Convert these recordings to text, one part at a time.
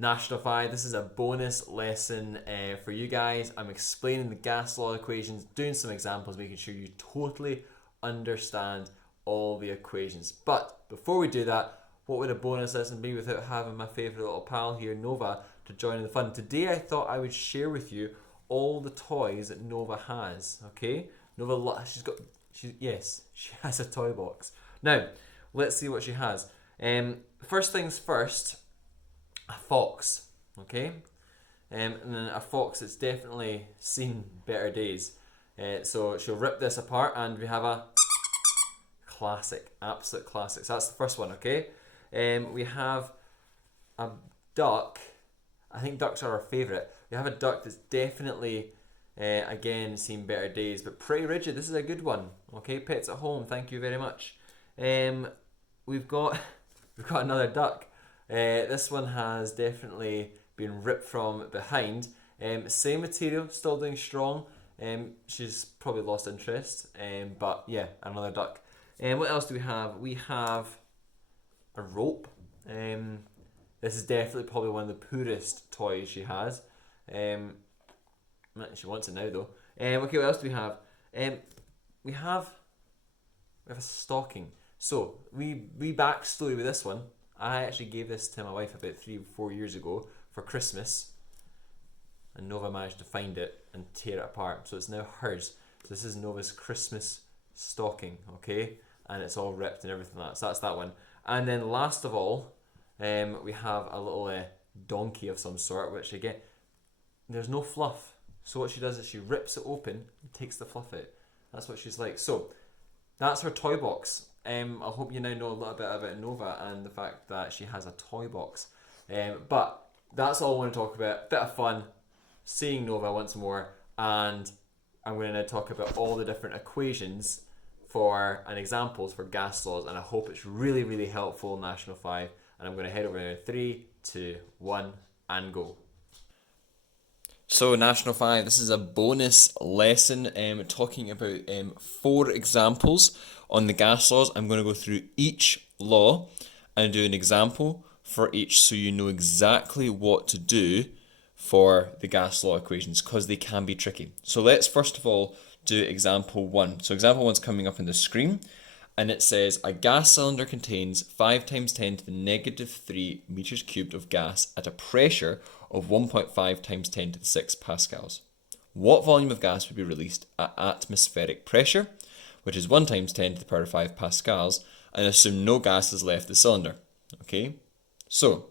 Nationalify, this is a bonus lesson for you guys. I'm explaining the gas law equations, doing some examples, making sure you totally understand all the equations. But before we do that, what would a bonus lesson be without having my favourite little pal here, Nova, to join in the fun? Today I thought I would share with you all the toys that Nova has, okay? Nova, she has a toy box. Now, let's see what she has. First things first, a fox, okay? And then a fox that's definitely seen better days. So she'll rip this apart and we have a classic, absolute classic. So that's the first one, okay? We have a duck. I think ducks are our favourite. We have a duck that's definitely, again, seen better days, but pretty rigid. This is a good one, okay? Pets at home, thank you very much. We've got another duck. This one has definitely been ripped from behind. Same material, still doing strong. She's probably lost interest, but yeah, another duck. What else do we have? We have a rope. This is definitely probably one of the poorest toys she has. She wants it now though. Okay, what else do we have? We have a stocking. So we backstory with this one. I actually gave this to my wife about 3-4 years ago for Christmas, and Nova managed to find it and tear it apart. So it's now hers. So this is Nova's Christmas stocking, okay? And it's all ripped and everything like that. So that's that one. And then last of all, we have a little donkey of some sort, which again, there's no fluff. So what she does is she rips it open and takes the fluff out. That's what she's like. So that's her toy box. I hope you now know a little bit about Nova and the fact that she has a toy box. But that's all I want to talk about. Bit of fun, seeing Nova once more, and I'm going to now talk about all the different equations and examples for gas laws, and I hope it's really, really helpful, National 5. And I'm going to head over now. 3, 2, 1, and go. So National 5, this is a bonus lesson talking about 4 examples on the gas laws. I'm going to go through each law and do an example for each so you know exactly what to do for the gas law equations, because they can be tricky. So let's first of all do example 1. So example 1 is coming up on the screen, and it says a gas cylinder contains 5 times 10 to the negative 3 meters cubed of gas at a pressure of 1.5 times 10 to the 6 pascals. What volume of gas would be released at atmospheric pressure, which is 1 times 10 to the power of 5 pascals, and assume no gas has left the cylinder? Okay, so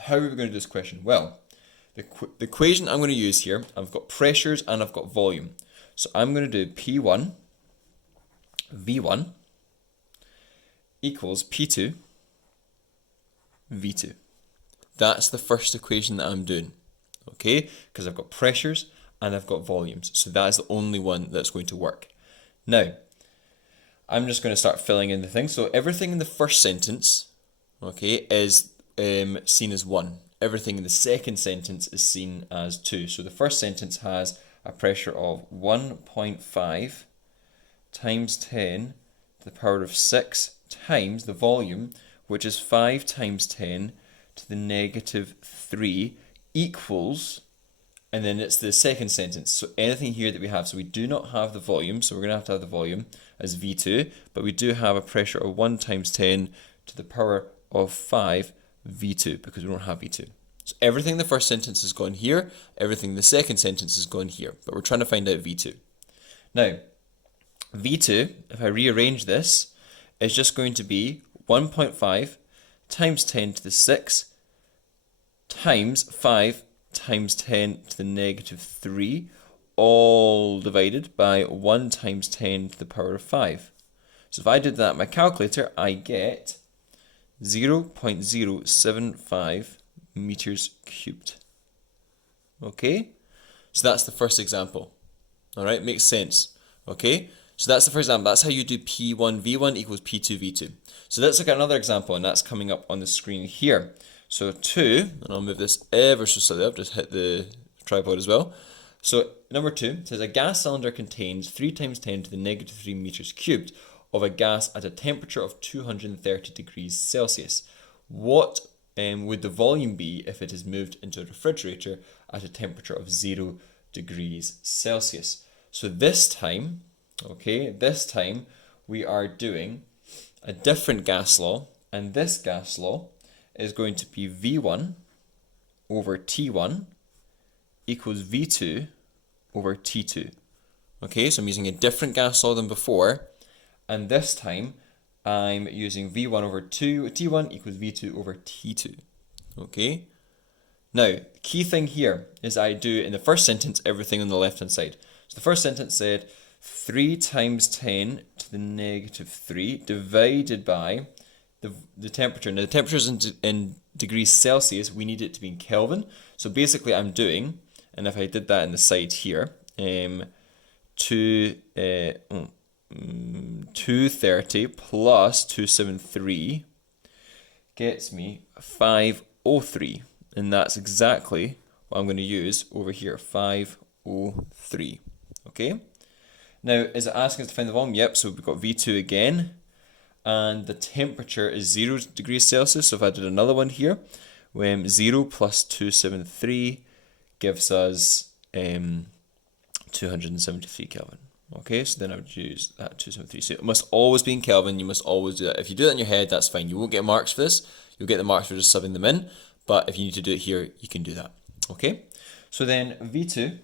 how are we going to do this question? Well, the equation I'm going to use here, I've got pressures and I've got volume. So I'm going to do P1 V1 equals P2 V2. That's the first equation that I'm doing, okay? Because I've got pressures and I've got volumes. So that is the only one that's going to work. Now, I'm just going to start filling in the things. So everything in the first sentence, okay, is seen as 1. Everything in the second sentence is seen as 2. So the first sentence has a pressure of 1.5 times 10 to the power of 6 times the volume, which is 5 times 10 to the negative 3 equals, and then it's the second sentence. So anything here that we have, so we do not have the volume, so we're going to have the volume as V2, but we do have a pressure of 1 times 10 to the power of 5 V2, because we don't have V2. So everything in the first sentence is gone here, everything in the second sentence is gone here, but we're trying to find out V2. Now, V2, if I rearrange this, is just going to be 1.5 times 10 to the 6 times 5 times 10 to the negative 3, all divided by 1 times 10 to the power of 5. So if I did that in my calculator, I get 0.075 meters cubed. Okay, so that's the first example. All right, makes sense. Okay, so that's the first example. That's how you do P1 V1 equals P2 V2. So let's look at another example, and that's coming up on the screen here. So 2, and I'll move this ever so slightly up, just hit the tripod as well. So number 2 says a gas cylinder contains 3 times 10 to the negative 3 meters cubed of a gas at a temperature of 230 degrees Celsius. What would the volume be if it is moved into a refrigerator at a temperature of 0 degrees Celsius? So this time, okay, this time we are doing a different gas law, and this gas law is going to be V1 over T1 equals V2 over T2. Okay, so I'm using a different gas law than before, and this time I'm using V1 over T1 equals V2 over T2. Okay, now key thing here is I do in the first sentence everything on the left hand side. So the first sentence said 3 times 10 to the negative 3 divided by the temperature. Now the temperature is in degrees Celsius, we need it to be in Kelvin. So basically I'm doing, and if I did that in the side here, 230 plus 273 gets me 503, and that's exactly what I'm going to use over here, 503. Okay, now is it asking us to find the volume? Yep, so we've got V2 again, and the temperature is 0 degrees Celsius. So if I did another one here, 0 plus 273 gives us 273 Kelvin. Okay, so then I would use that 273. So it must always be in Kelvin. You must always do that. If you do that in your head, that's fine. You won't get marks for this. You'll get the marks for just subbing them in. But if you need to do it here, you can do that. Okay, so then V2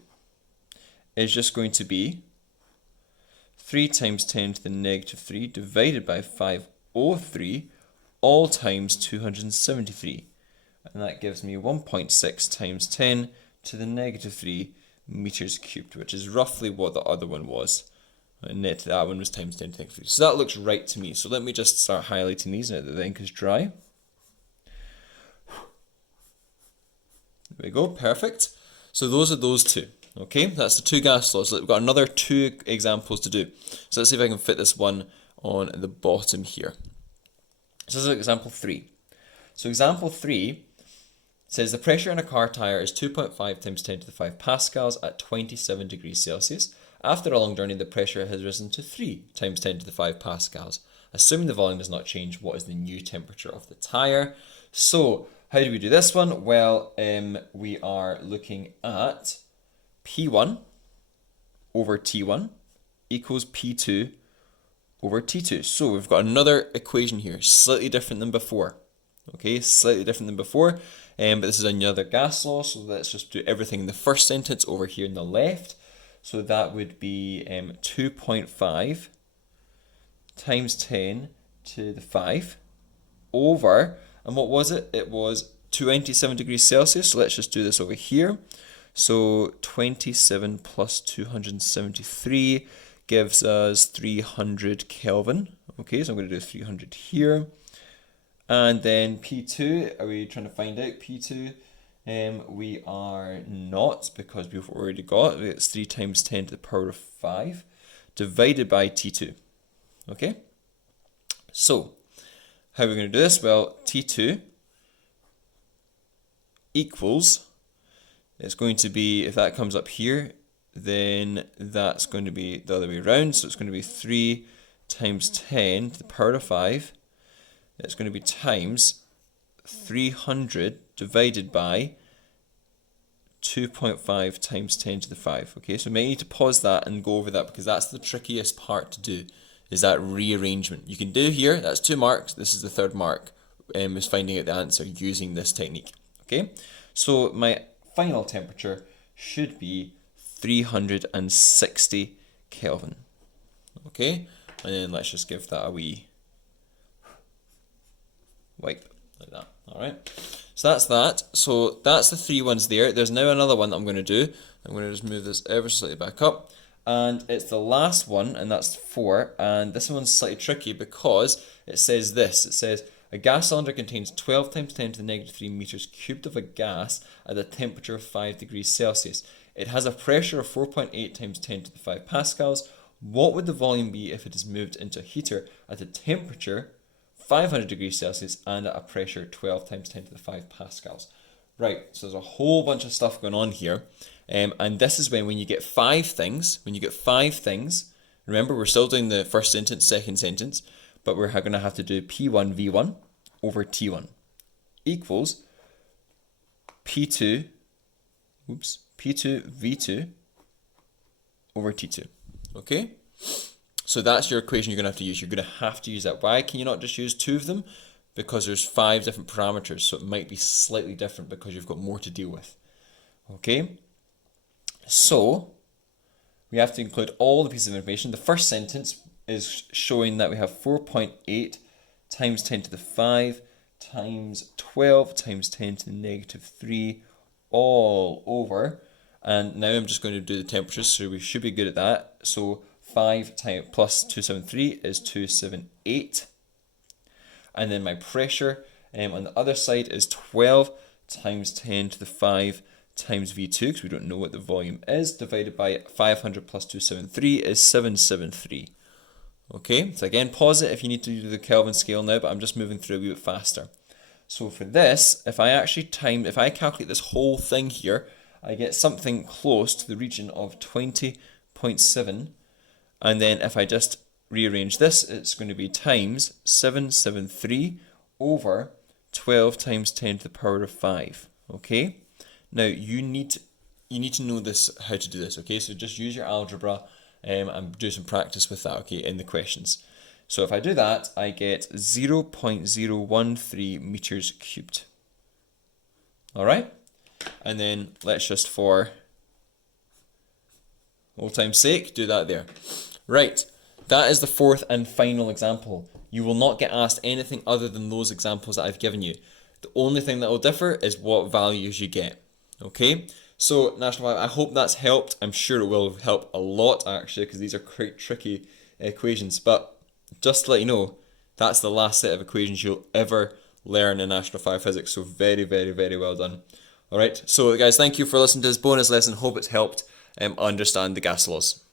is just going to be 3 times 10 to the negative 3 divided by 503 all times 273. And that gives me 1.6 times 10 to the negative 3 meters cubed, which is roughly what the other one was. And that one was times 10 to the negative 3. So that looks right to me. So let me just start highlighting these now that the ink is dry. There we go, perfect. So those are those two. Okay, that's the two gas laws. We've got another two examples to do. So let's see if I can fit this one on the bottom here. So this is example 3. So example 3 says the pressure in a car tire is 2.5 times 10 to the 5 pascals at 27 degrees Celsius. After a long journey, the pressure has risen to 3 times 10 to the 5 pascals. Assuming the volume does not change, what is the new temperature of the tire? So how do we do this one? Well, we are looking at P1 over T1 equals P2 over T2. So we've got another equation here, slightly different than before. Okay, slightly different than before, but this is another gas law, so let's just do everything in the first sentence over here on the left. So that would be 2.5 times 10 to the 5 over, and what was it? It was 27 degrees Celsius, so let's just do this over here. So 27 plus 273 gives us 300 Kelvin. Okay, so I'm going to do 300 here. And then P2, are we trying to find out P2? We are not, because we've already got it's 3 times 10 to the power of 5 divided by T2. Okay, so how are we going to do this? Well, T2 equals, it's going to be, if that comes up here, then that's going to be the other way around. So it's going to be 3 times 10 to the power of 5. It's going to be times 300 divided by 2.5 times 10 to the 5. Okay, so I may need to pause that and go over that, because that's the trickiest part to do, is that rearrangement. You can do here, that's 2 marks, this is the third mark, is finding out the answer using this technique. Okay, so my final temperature should be 360 Kelvin. Okay, and then let's just give that a wee wipe like that. Alright, so that's that. So that's the 3 ones there. There's now another one that I'm going to do. I'm going to just move this ever so slightly back up, and it's the last one, and that's 4. And this one's slightly tricky because it says this. It says a gas cylinder contains 12 times 10 to the negative 3 meters cubed of a gas at a temperature of 5 degrees Celsius. It has a pressure of 4.8 times 10 to the 5 pascals. What would the volume be if it is moved into a heater at a temperature 500 degrees Celsius and at a pressure 12 times 10 to the 5 pascals? Right, so there's a whole bunch of stuff going on here. And this is when you get 5 things, remember we're still doing the first sentence, second sentence, but we're going to have to do P1 V1 over T1. equals P2 V2 over T2. Okay? So that's your equation you're going to have to use. You're going to have to use that. Why can you not just use 2 of them? Because there's 5 different parameters, so it might be slightly different because you've got more to deal with. Okay? So we have to include all the pieces of information. The first sentence is showing that we have 4.8 times 10 to the 5 times 12 times 10 to the negative 3 all over. And now I'm just going to do the temperatures, so we should be good at that. So 5 times plus 273 is 278. And then my pressure on the other side is 12 times 10 to the 5 times V2, because we don't know what the volume is, divided by 500 plus 273 is 773. Okay, so again, pause it if you need to do the Kelvin scale now, but I'm just moving through a wee bit faster. So for this, if I calculate this whole thing here, I get something close to the region of 20.7. And then if I just rearrange this, it's going to be times 773 over 12 times 10 to the power of 5. Okay? Now you need to know this, how to do this, okay? So just use your algebra and do some practice with that, okay, in the questions. So if I do that, I get 0.013 meters cubed. All right? And then let's just, for old time's sake, do that there. Right, that is the fourth and final example. You will not get asked anything other than those examples that I've given you. The only thing that will differ is what values you get. Okay, so National 5, I hope that's helped. I'm sure it will help a lot actually, because these are quite tricky equations. But just to let you know, that's the last set of equations you'll ever learn in National 5 Physics. So very, very, very well done. Alright, so guys, thank you for listening to this bonus lesson. Hope it's helped understand the gas laws.